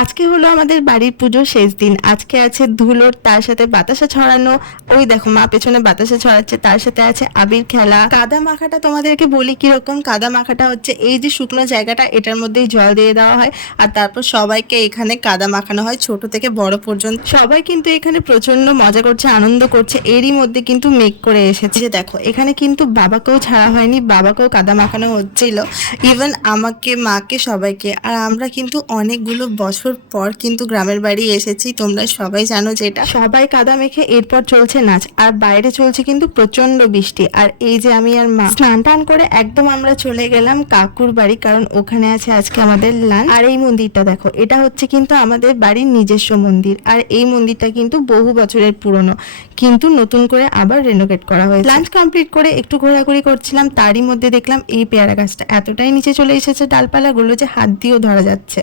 আজকে হলো আমাদের বাড়ির পুজোর শেষ দিন। আজকে আছে ধুলোর, তার সাথে বাতাসা ছড়ানো। ওই দেখো মা পেছনে বাতাসা ছড়াচ্ছে, তার সাথে আছে আবির খেলা। কাদা মাখাটা তোমাদেরকে বলি কিরকম। কাদা মাখাটা হচ্ছে এই যে শুকনো জায়গাটা, এটার মধ্যেই জল দিয়ে দেওয়া হয় আর তারপর সবাইকে এখানে কাদা মাখানো হয়, ছোট থেকে বড় পর্যন্ত। সবাই কিন্তু এখানে প্রচন্ড মজা করছে, আনন্দ করছে। এরই মধ্যে কিন্তু মেঘ করে এসেছে। যে দেখো এখানে কিন্তু বাবাকেও ছাড়া হয়নি, বাবাকেও কাদা মাখানো হচ্ছিল, ইভেন আমাকে, মাকে, সবাইকে। আর আমরা কিন্তু অনেকগুলো বছর পর কিন্তু গ্রামের বাড়ি এসেছি, তোমরা সবাই জানো যেটা। সবাই কাদা মেখে এরপর চলছে নাচ, আর বাইরে চলছে কিন্তু প্রচন্ড বৃষ্টি। আর এই যে আমি আর মা স্নান টান করে একদম আমরা চলে গেলাম কাকুর বাড়ি, কারণ ওখানে আছে আজকে আমাদের লাঞ্চ। আর এই মন্দিরটা দেখো, এটা হচ্ছে কিন্তু আমাদের বাড়ির নিজস্ব মন্দির। আর এই মন্দিরটা কিন্তু বহু বছরের পুরনো, কিন্তু নতুন করে আবার রেনোভেট করা হয়েছে। লাঞ্চ কমপ্লিট করে একটু ঘোরাঘুরি করছিলাম, তারই মধ্যে দেখলাম এই পেয়ারা গাছটা এতটাই নিচে চলে এসেছে ডালপালাগুলো যে হাত দিয়েও ধরা যাচ্ছে।